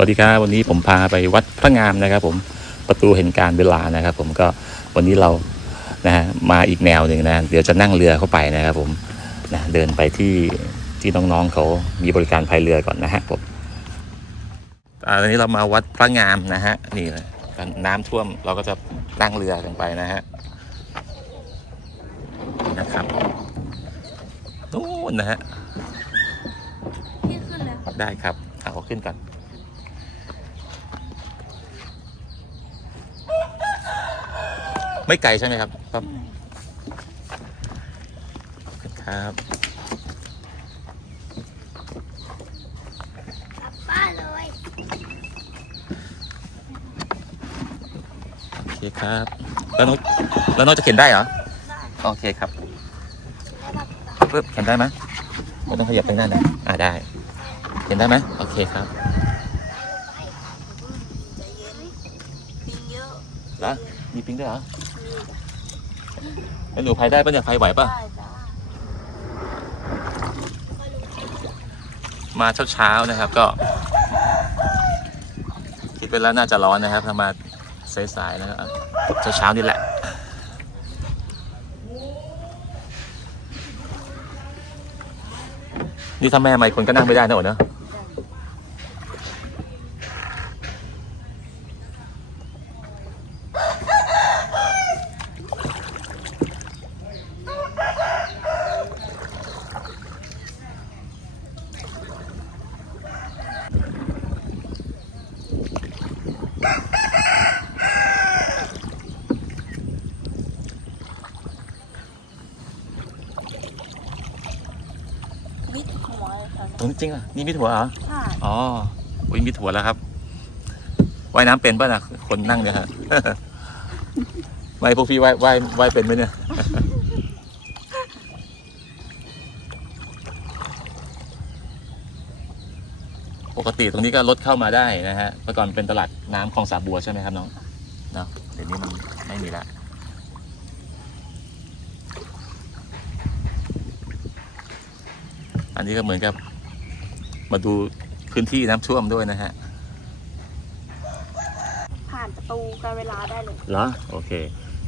วัสดีครับวันนี้ผมพาไปวัดพระงามนะครับ ผมประตูเห็นการเวลานะครับ ผมก็วันนี้เรานะฮะมาอีกแนวหนึ่งนะ เดี๋ยวจะนั่งเรือเข้าไปนะครับ ผมนะเดินไปที่ที่น้องๆเขามีบริการพายเรือก่อนนะฮะผมอ่าตอนนี้เรามาวัดพระงามนะฮะนี่นะน้ำท่วมเราก็จะนั่งเรือกันไปนะฮะนี่นะครับนู่นนะฮะพี่ขึ้นแล้วได้ครับเอาขึ้นก่อน ไม่ไกลใช่ไหมครับครับขอบคุณครับกลับบ้านเลยโอเคครับ แล้วน้องแล้วน้องจะเข็นได้เหรอได้โอเคครับแล้วแบบปึ๊บเข็นได้ไหมไม่ต้องขยับไปหน้านะอ่าได้ เข็นได้ไหมโอเคครับใจเย็นปิงเยอะแล้วมีปิงด้วยเหรอ แล้วหนูพายได้ปะเนี่ยพายไหวปะได้จ้ามาเช้าๆนะครับ ก็ คิดไปแล้วน่าจะร้อนนะครับถ้ามาสายๆนะครับเช้าๆนี่แหละนี่ถ้าแม่ไม่คนก็นั่งไม่ได้นะโอ๋เนอะ มิดหัวเลยค่ะตรงจริงอะนี่มิดหัวเหรอใช่อ๋ออุ้ยมิดหัวแล้วครับว่ายน้ำเป็นป่ะนะคนนั่งเนี่ยฮะไม่พวกพี่ว่ายว่ายว่ายเป็นไหมเนี่ยปกติตรงนี้ก็รถเข้ามาได้นะฮะเมื่อก่อนเป็นตลาดน้ำคลองสาบัวใช่ไหมครับน้องเนาะเดี๋ยวนี้มันไม่มีละ อันนี้ก็เหมือนกับ มาดูพื้นที่น้ำท่วมด้วยนะฮะ ผ่านประตูการเวลาได้เลยเหรอ โอเค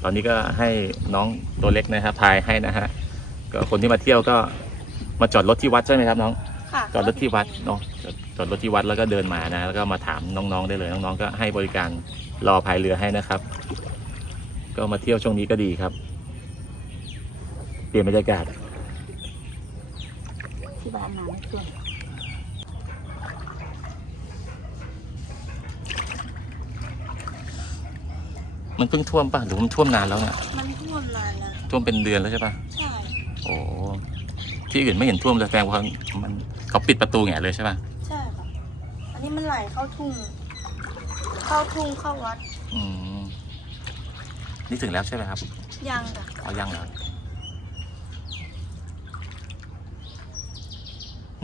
ตอนนี้ก็ให้น้องตัวเล็กนะครับทายให้นะฮะ ก็คนที่มาเที่ยวก็มาจอดรถที่วัดใช่ไหมครับน้อง ค่ะจอดรถที่วัดเนาะจอดจอดรถที่วัดแล้วก็เดินมานะ แล้วก็มาถามน้องๆได้เลย น้องๆก็ให้บริการรอพายเรือให้นะครับ ก็มาเที่ยวช่วงนี้ก็ดีครับ เปลี่ยนบรรยากาศ ที่บ้านน้ำท่วมมันเพิ่งท่วมป่ะหรือมันท่วมนานแล้วเนี่ยมันท่วมนานแล้วท่วมเป็นเดือนแล้วใช่ป่ะใช่โอ้ที่อื่นไม่เห็นท่วมเลยแสดงว่ามันเขาปิดประตูแง่เลยใช่ป่ะใช่ค่ะอันนี้มันไหลเข้าทุ่งเข้าทุ่งเข้าวัด อืมนี่ถึงแล้วใช่ไหมครับ ยังจ้ะเอายังเหรอ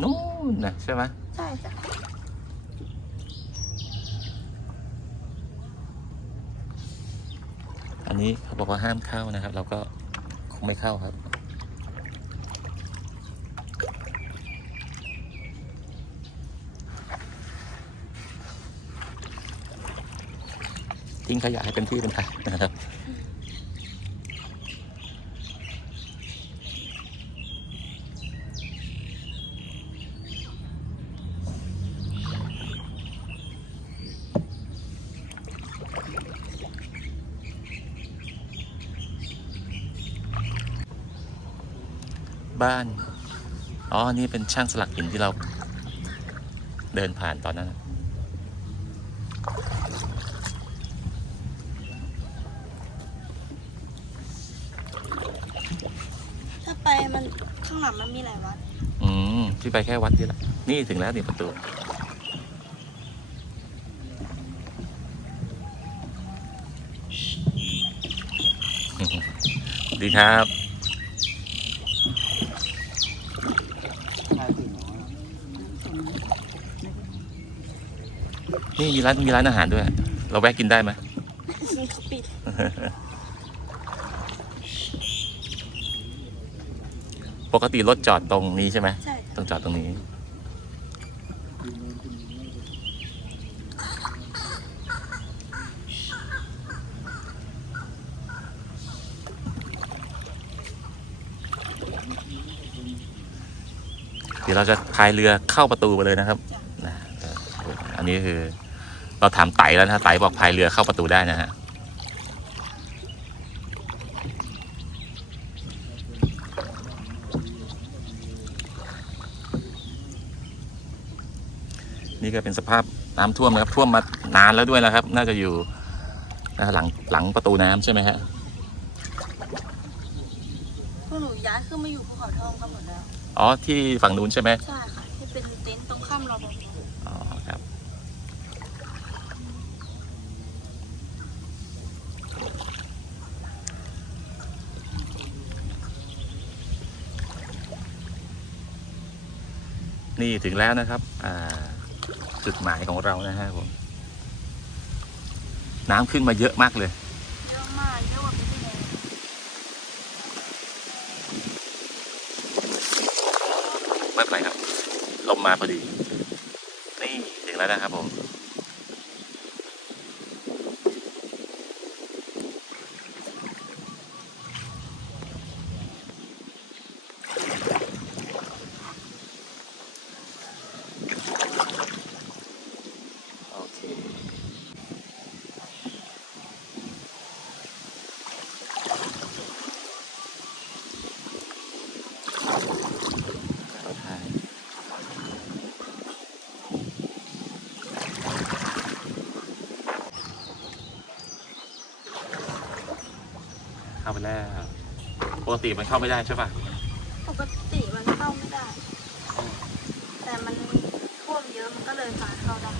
นู่นนะใช่ไหมใช่จ้ะอันนี้เขาบอกว่าห้ามเข้านะครับ เราก็คงไม่เข้าครับ ทิ้งขยะให้เป็นที่เป็นทางนะครับ บ้าน อ๋อ นี่เป็นช่างสลักหินที่เราเดินผ่านตอนนั้น ถ้าไปมันข้างหลังมันมีหลายวัด อืม ที่ไปแค่วัดนี่แหละ นี่ถึงแล้วนี่ประตูดีครับ นี่มีร้านมีร้านอาหารด้วย เราแวะกินได้ไหมปกติรถจอดตรงนี้ใช่ไหมต้องจอดตรงนี้ เดี๋ยวเราจะพายเรือเข้าประตูไปเลยนะครับ อันนี้คือ เราถามไต่แล้วนะฮะไต่บอกพายเรือเข้าประตูได้นะฮะนี่ก็เป็นสภาพน้ำท่วมนะครับท่วมมานานแล้วด้วยนะครับ น่าจะอยู่นะหลังหลังประตูน้ำใช่ไหมฮะพวกหนูย้ายขึ้นมาอยู่ภูเขาทองกันหมดแล้วอ๋อที่ฝั่งนู้นใช่ไหมใช่ค่ะที่เป็นเต็นท์ตรงข้ามรปภ อ๋อครับ นี่ถึงแล้วนะครับจุดหมายของเรานะฮะผมน้ำขึ้นมาเยอะมากเลยเยอะมากเยอะกว่าปีที่แล้วไม่เป็นไรครับ ลมมาพอดี นี่ถึงแล้วนะครับผม เข้าไปแล้วปกติมันเข้าไม่ได้ใช่ป่ะปกติมันเข้าไม่ได้ แต่มันท่วมเยอะมันก็เลยพาเข้าได้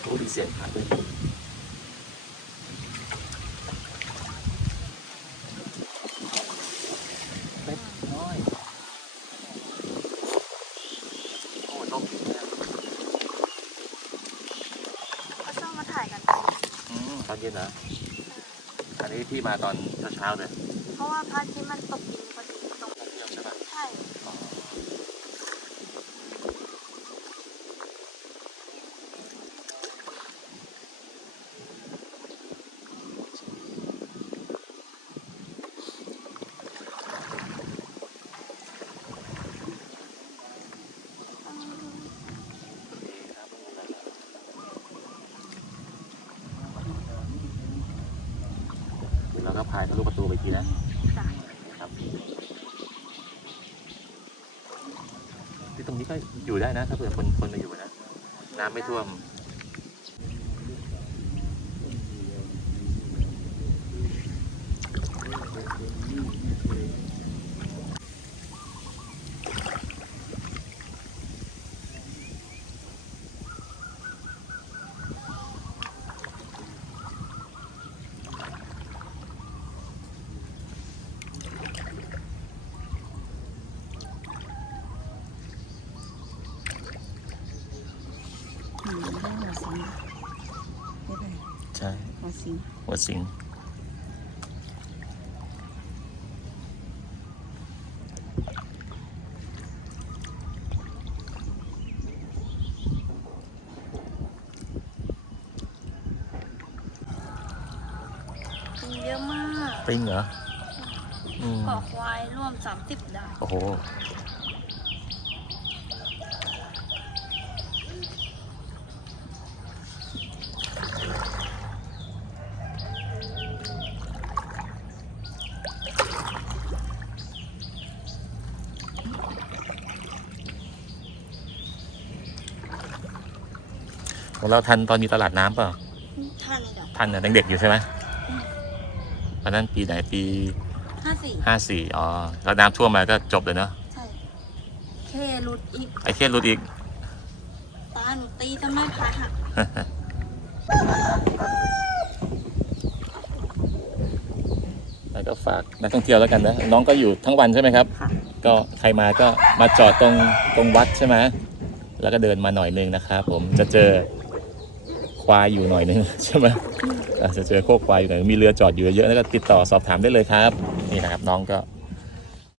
โอ้ดีเสียงครับเล็กน้อยโอ้ต้องก็ชอบมาถ่ายกันอืมตอนเย็นเหรออันนี้ พี่มาตอนเช้าๆเลย เพราะว่าพระอาทิตย์มันตกดินพอดีตรงเที่ยวใช่ป่ะใช่ อ๋อโอเคครับไม่เป็นไรครับเดี๋ยวเราก็พายทะลุประตูไป อีกทีนะจ้ะครับที่ตรงนี้ก็อยู่ได้นะ ถ้าเผื่อคนคนมาอยู่นะ น้ำไม่ท่วม อืมได้หัวสิงไม่ได้ ใช่ หัว สิงหัวสิงสิงเยอะมากปริงเหรออืมเกาะควายร่วมสามสิบได้โอ้โห ของเราทันตอนมีตลาดน้ำเปล่าท่านจ้ะทันน่ะยังเด็กอยู่ใช่ไหมตอนนั้นปีไหนปีห้าสี่ห้าสี่อ๋อแล้วน้ำท่วมมาก็จบเลยเนาะใช่เครุดอีกไอ้เคสรุดอีก ตาหนูตีทำไมพาหักแล้วก็ฝากนักท่องเที่ยวแล้วกันนะ น้องก็อยู่ทั้งวันใช่ไหมครับ ค่ะก็ใครมาก็มาจอดตรงตรงวัดใช่ไหมแล้วก็เดินมาหน่อยนึงนะครับผมจะเจอ ควายอยู่หน่อยนึงใช่ไหมอาจจะเจอโคกควายอยู่หน่อยมีเรือจอดอยู่เยอะๆแล้วก็ติดต่อสอบถามได้เลยครับ นี่นะครับน้องก็